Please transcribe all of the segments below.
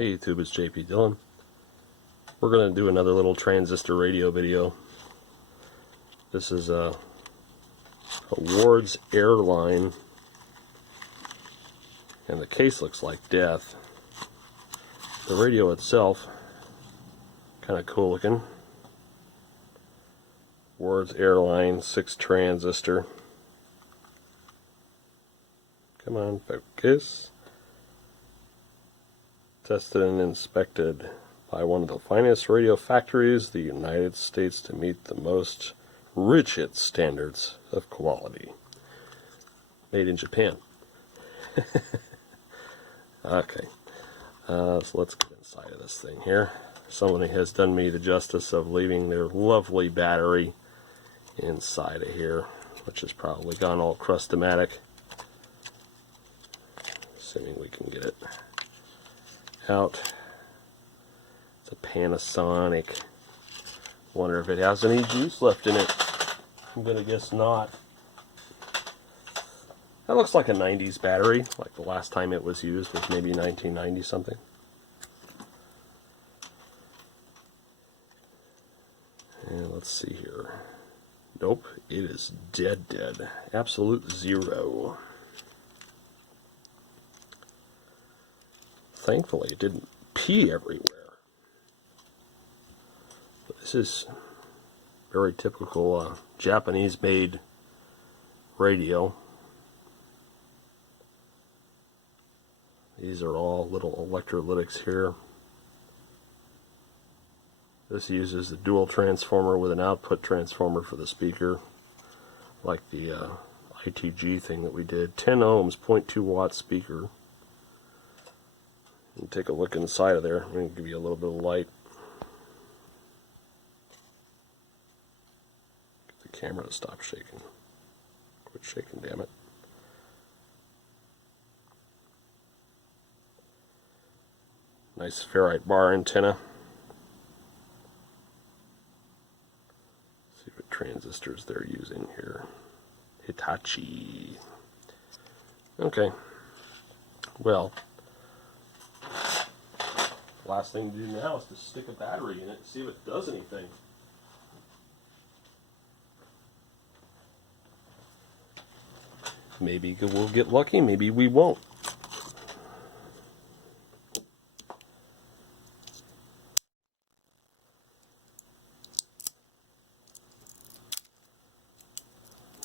Hey YouTube, it's JP Dillon. We're going to do another little transistor radio video. This is a Ward's Airline, and the case looks like death. The radio itself, kind of cool looking. Ward's Airline 6 transistor. Come on, focus. Tested and inspected by one of the finest radio factories, the United States, to meet the most rigid standards of quality. Made in Japan. Okay, so let's get inside of this thing here. Somebody has done me the justice of leaving their lovely battery inside of here, which has probably gone all crustomatic. Assuming we can get it out. It's a Panasonic. Wonder if it has any juice left in it. I'm gonna guess not. That looks like a 90s battery, like the last time it was used was maybe 1990 something. And let's see here. Nope, it is dead. Absolute zero. Thankfully, it didn't pee everywhere. But this is very typical Japanese-made radio. These are all little electrolytics here. This uses a dual transformer with an output transformer for the speaker, like the ITG thing that we did. 10 ohms, 0.2 watt speaker. And take a look inside of there. I'm going to give you a little bit of light. Get the camera to stop shaking. Quit shaking, damn it. Nice ferrite bar antenna. See what transistors they're using here. Hitachi. Okay. Well, last thing to do now is to stick a battery in it and see if it does anything. Maybe we'll get lucky, maybe we won't.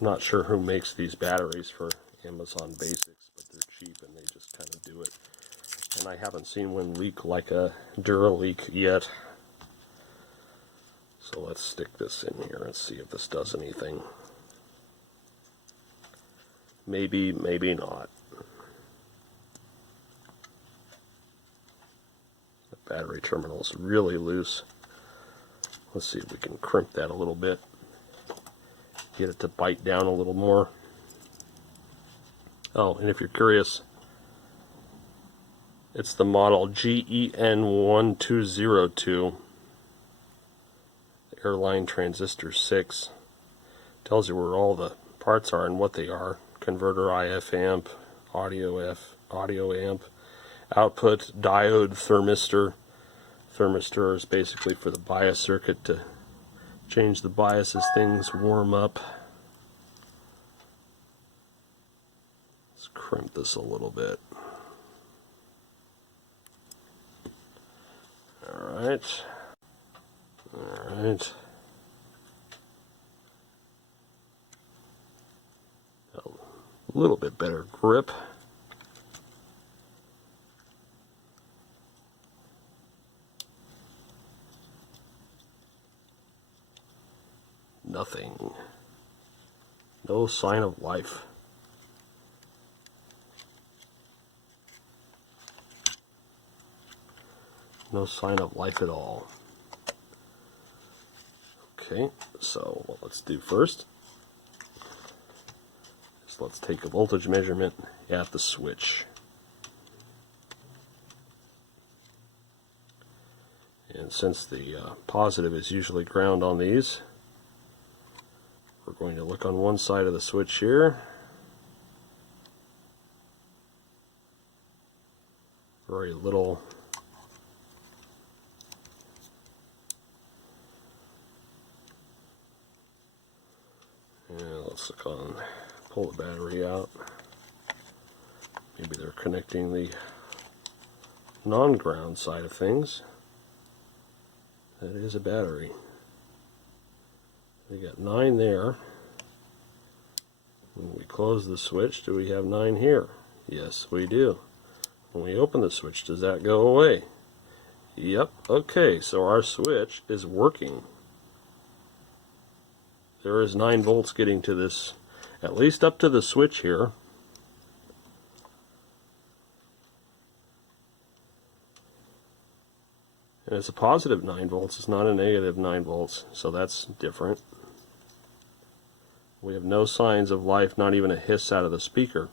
Not sure who makes these batteries for Amazon Basics, but they're cheap and they just kind of do it. And I haven't seen one leak like a Duraleak yet. So let's stick this in here and see if this does anything. Maybe, maybe not. The battery terminal is really loose. Let's see if we can crimp that a little bit. Get it to bite down a little more. Oh, and if you're curious, it's the model GEN-1202. Airline transistor 6. Tells you where all the parts are and what they are. Converter, IF amp, audio amp, output, diode, thermistor. Thermistor is basically for the bias circuit to change the bias as things warm up. Let's crimp this a little bit. Alright. Alright. A little bit better grip. Nothing. No sign of life. No sign of life at all. Okay, so what let's do first is let's take a voltage measurement at the switch. And since the positive is usually ground on these, we're going to look on one side of the switch here. Very little Let's look on, pull the battery out. Maybe they're connecting the non-ground side of things. That is a battery. We got 9 there. When we close the switch, do we have 9 here? Yes, we do. When we open the switch, does that go away? Yep. Okay, so our switch is working. There is 9 volts getting to this, at least up to the switch here. And it's a positive 9 volts, it's not a negative 9 volts, so that's different. We have no signs of life, not even a hiss out of the speaker.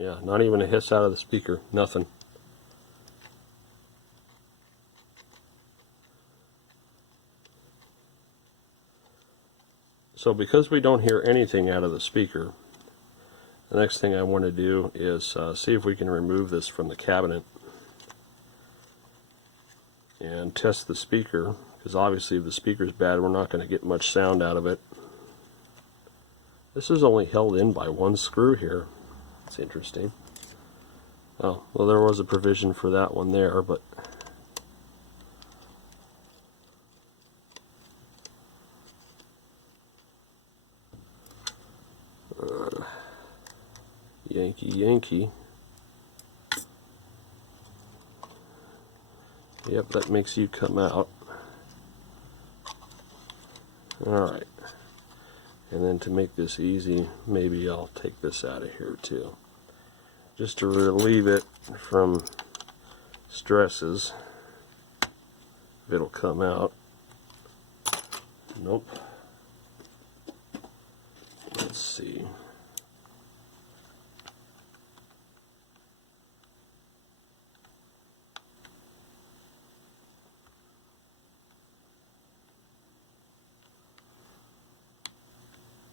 Yeah, not even a hiss out of the speaker, nothing. So because we don't hear anything out of the speaker, the next thing I want to do is see if we can remove this from the cabinet and test the speaker, because obviously if the speaker's bad, we're not going to get much sound out of it. This is only held in by one screw here. It's interesting. Oh, well, there was a provision for that one there, but Yankee, Yankee. Yep, that makes you come out. Alright. And then to make this easy, maybe I'll take this out of here too. Just to relieve it from stresses. If it'll come out. Nope. Let's see.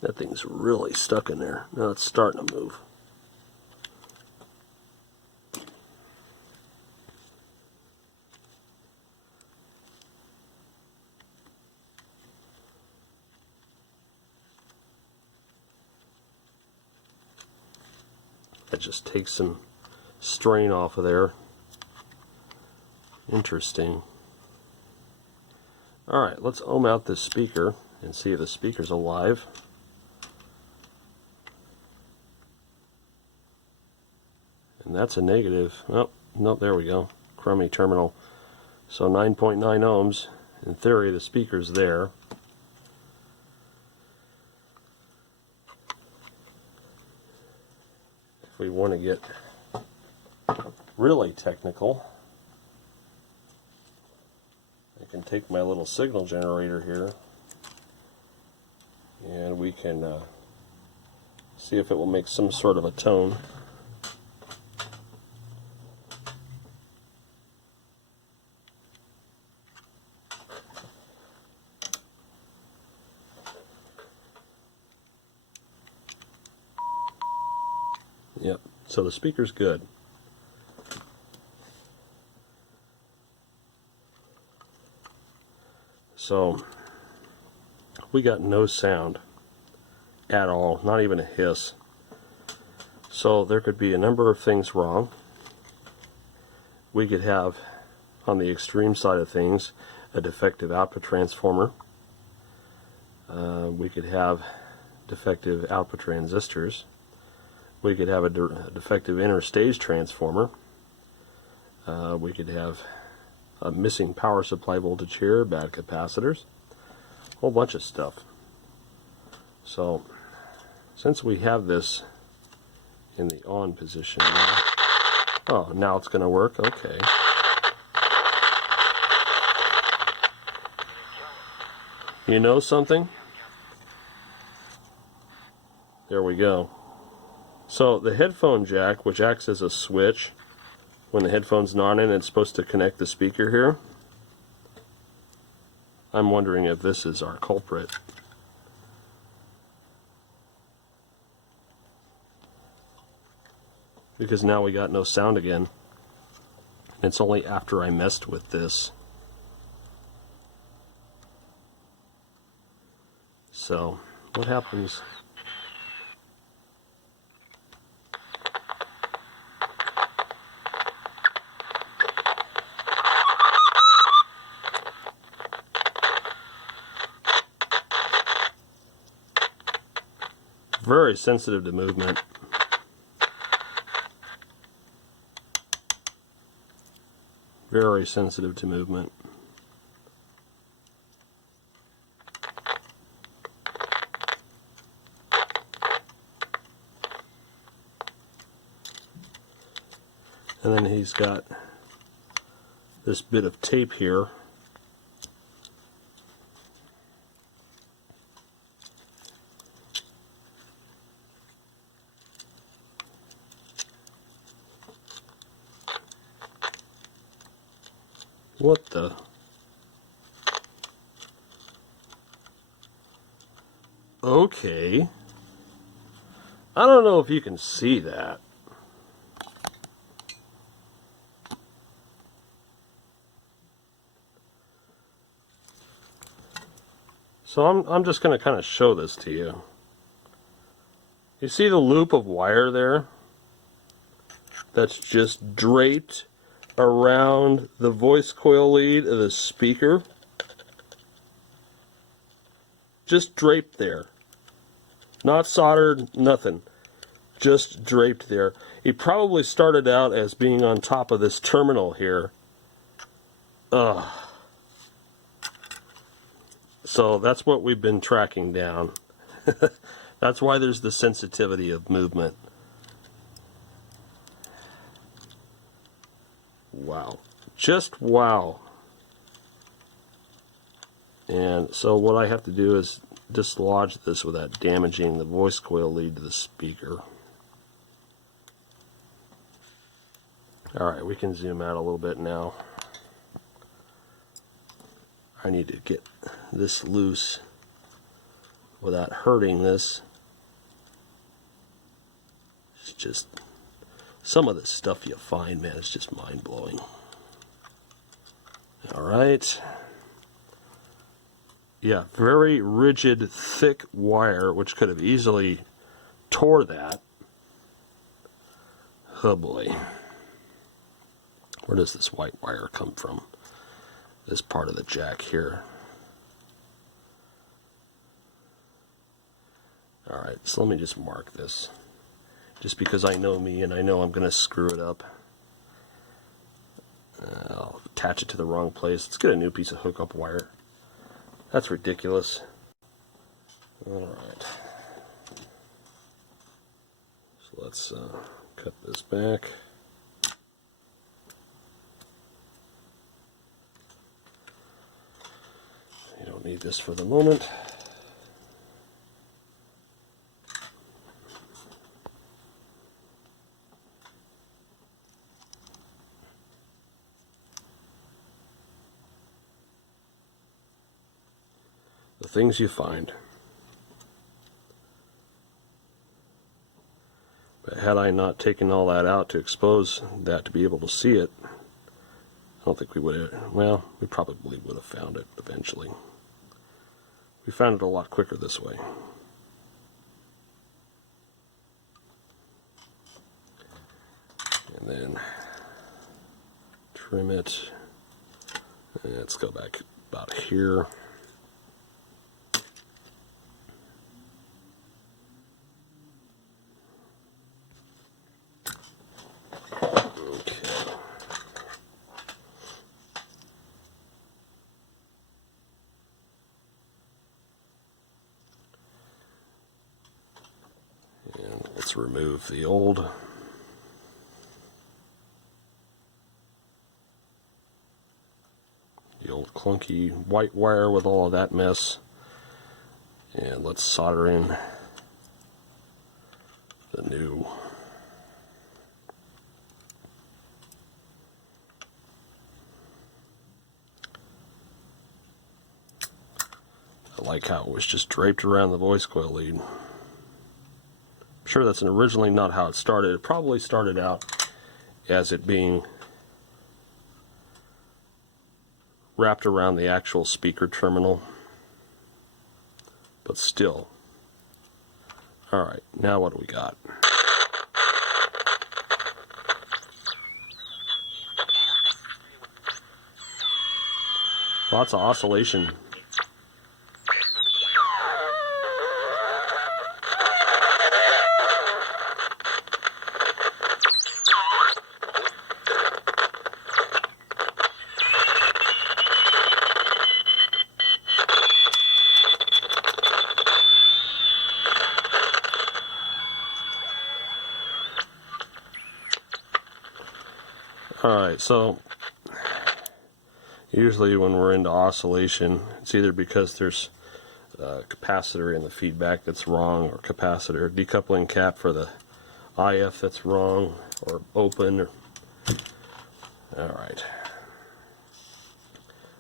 That thing's really stuck in there. Now it's starting to move. That just takes some strain off of there. Interesting. Alright, let's ohm out this speaker and see if the speaker's alive. And that's a negative. Oh, no, there we go. Crummy terminal. So 9.9 ohms. In theory, the speaker's there. If we want to get really technical, I can take my little signal generator here and we can see if it will make some sort of a tone. Yep, so the speaker's good. So we got no sound at all, not even a hiss. So there could be a number of things wrong. We could have, on the extreme side of things, a defective output transformer. We could have defective output transistors. We could have a defective interstage transformer. We could have a missing power supply voltage here, bad capacitors, a whole bunch of stuff. So since we have this in the on position now, oh, now it's going to work. Okay. You know something? There we go. So the headphone jack, which acts as a switch, when the headphone's not in, it's supposed to connect the speaker here. I'm wondering if this is our culprit. because now we got no sound again. It's only after I messed with this. So, what happens? Very sensitive to movement. Very sensitive to movement. And then he's got this bit of tape here. What the? Okay. I don't know if you can see that. So I'm just going to kind of show this to you. You see the loop of wire there? That's just draped around the voice coil lead of the speaker. Just draped there. Not soldered, nothing. Just draped there. It probably started out as being on top of this terminal here. Ugh. So that's what we've been tracking down. That's why there's the sensitivity of movement. Wow. Just wow. And so what I have to do is dislodge this without damaging the voice coil lead to the speaker. Alright, we can zoom out a little bit now. I need to get this loose without hurting this. It's just some of the stuff you find, man, it's just mind-blowing. Alright. Yeah, very rigid, thick wire, which could have easily tore that. Oh boy. Where does this white wire come from? This part of the jack here. Alright, so let me just mark this. Just because I know me and I know I'm going to screw it up. I'll attach it to the wrong place. Let's get a new piece of hookup wire. That's ridiculous. Alright. So let's cut this back. You don't need this for the moment. The things you find. But had I not taken all that out to expose that to be able to see it, I don't think we would have, well, we probably would have found it eventually. We found it a lot quicker this way. And then trim it. And let's go back about here. Let's remove the old clunky white wire with all of that mess, and let's solder in the new. I like how it was just draped around the voice coil lead. I'm sure that's originally not how it started. It probably started out as it being wrapped around the actual speaker terminal, but still. Alright, now what do we got? Lots of oscillation. Alright, so usually when we're into oscillation, it's either because there's a capacitor in the feedback that's wrong, or capacitor decoupling cap for the IF that's wrong, or open. Alright,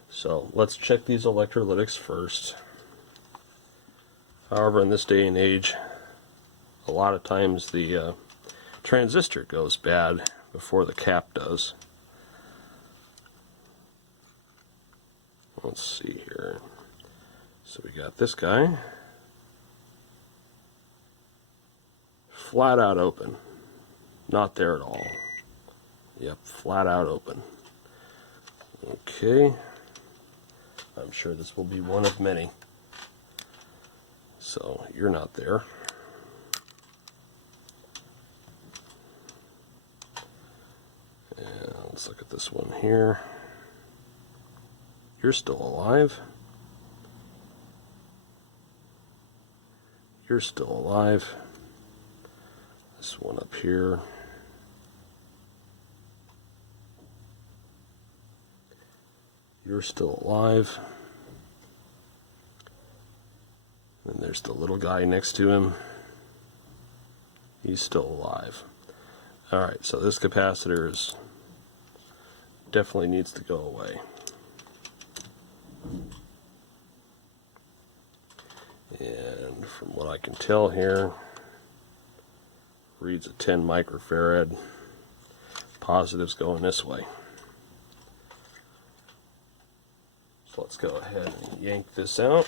so let's check these electrolytics first. However, in this day and age, a lot of times the transistor goes bad before the cap does. Let's see here. So we got this guy. Flat out open. Not there at all. Yep, flat out open. Okay. I'm sure this will be one of many. So you're not there. And let's look at this one here. You're still alive. You're still alive. This one up here. You're still alive. And there's the little guy next to him. He's still alive. Alright, so this capacitor definitely needs to go away. And from what I can tell here, reads a 10 microfarad. Positive's going this way. So let's go ahead and yank this out.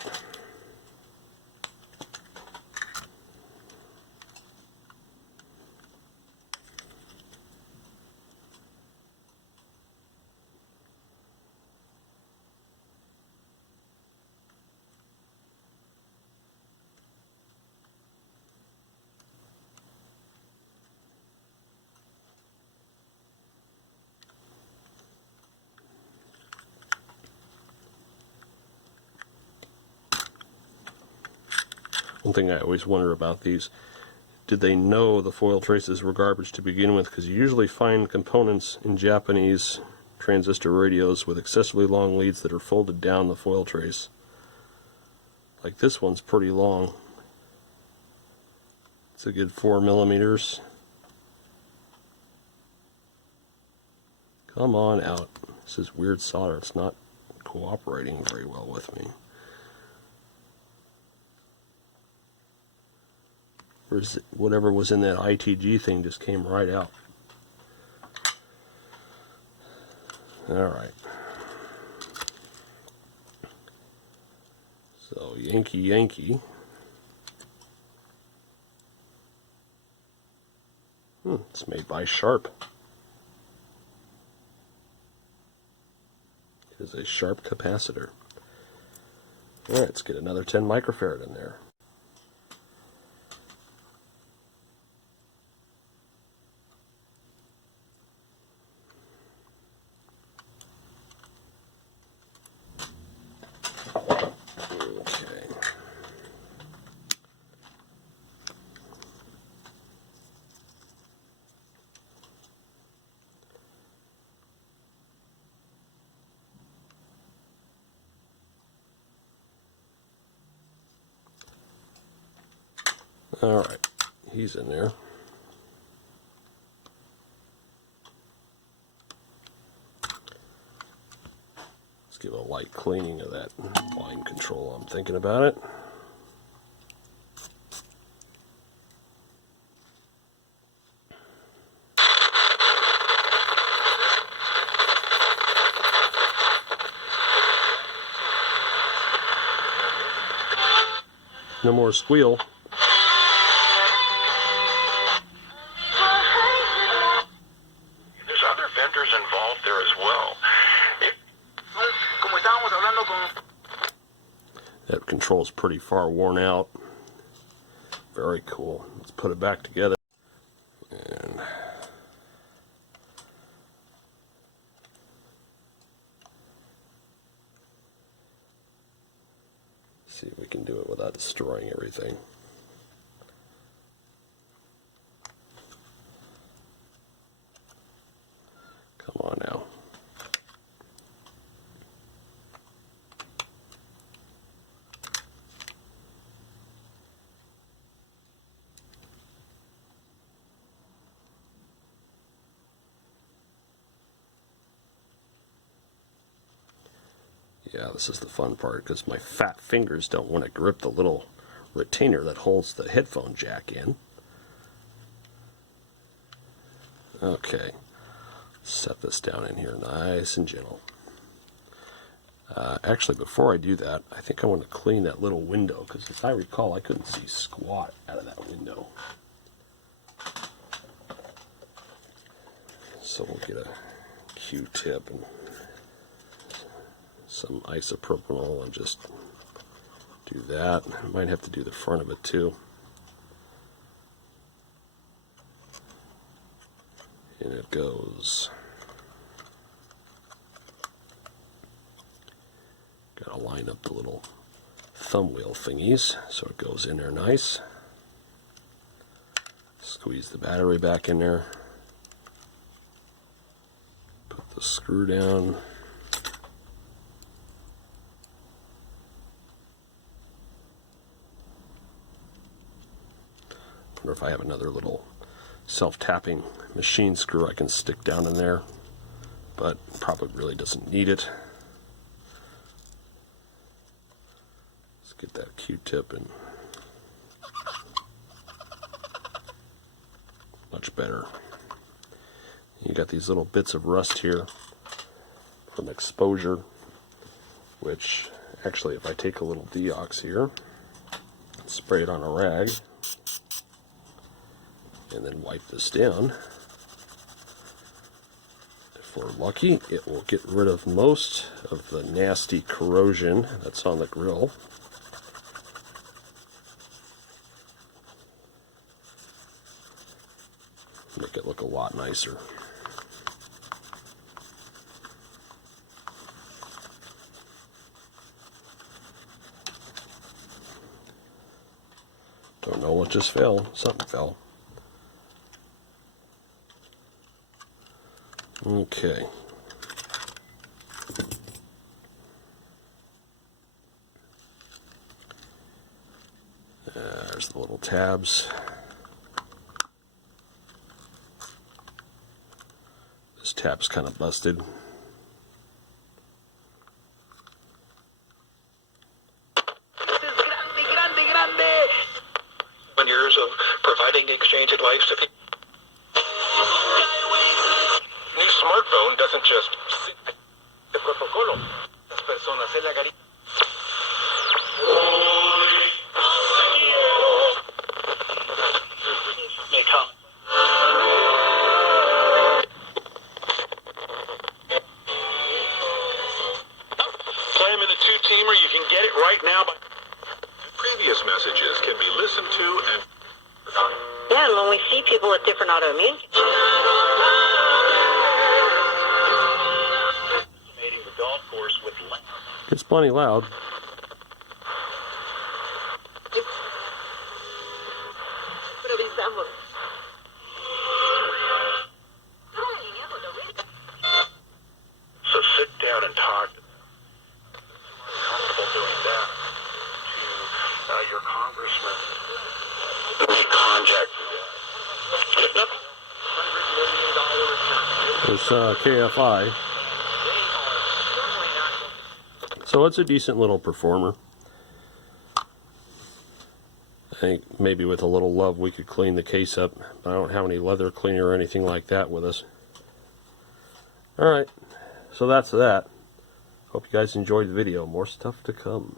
One thing I always wonder about these, did they know the foil traces were garbage to begin with? Because you usually find components in Japanese transistor radios with excessively long leads that are folded down the foil trace. Like this one's pretty long. It's a good 4 millimeters. Come on out. This is weird solder. It's not cooperating very well with me. Whatever was in that ITG thing just came right out. Alright. So, Yankee Yankee. It's made by Sharp. It is a Sharp capacitor. Alright, let's get another 10 microfarad in there. Alright, he's in there. Let's give a light cleaning of that line control. I'm thinking about it. No more squeal. There's other vendors involved there as well. That control's pretty far worn out. Very cool. Let's put it back together. And see if we can do it without destroying everything. Come on now. Yeah, this is the fun part because my fat fingers don't want to grip the little retainer that holds the headphone jack in. Okay, set this down in here nice and gentle. Actually, before I do that, I think I want to clean that little window because as I recall, I couldn't see squat out of that window. So we'll get a Q-tip and some isopropyl and just do that. I might have to do the front of it too. And it goes. Gotta line up the little thumb wheel thingies so it goes in there nice. Squeeze the battery back in there. Put the screw down. Or if I have another little self-tapping machine screw I can stick down in there, but probably really doesn't need it. Let's get that Q-tip and much better. You got these little bits of rust here from exposure, which actually if I take a little Deox here, spray it on a rag, and then wipe this down. If we're lucky, it will get rid of most of the nasty corrosion that's on the grill. Make it look a lot nicer. Don't know what just fell. Something fell. Okay. There's the little tabs. This tab's kind of busted. Years of providing exchange advice to people. New smartphone doesn't just the protocolo. Las personas en la cari. May come. Play them in the two-teamer. You can get it right now. But previous messages can be listened to and. Yeah, and when we see people with different autoimmune. It's plenty loud. So sit down and talk. Comfortable doing that to your congressman. Make contact. If nothing, It's KFI. So it's a decent little performer. I think maybe with a little love we could clean the case up. I don't have any leather cleaner or anything like that with us. Alright, so that's that. Hope you guys enjoyed the video. More stuff to come.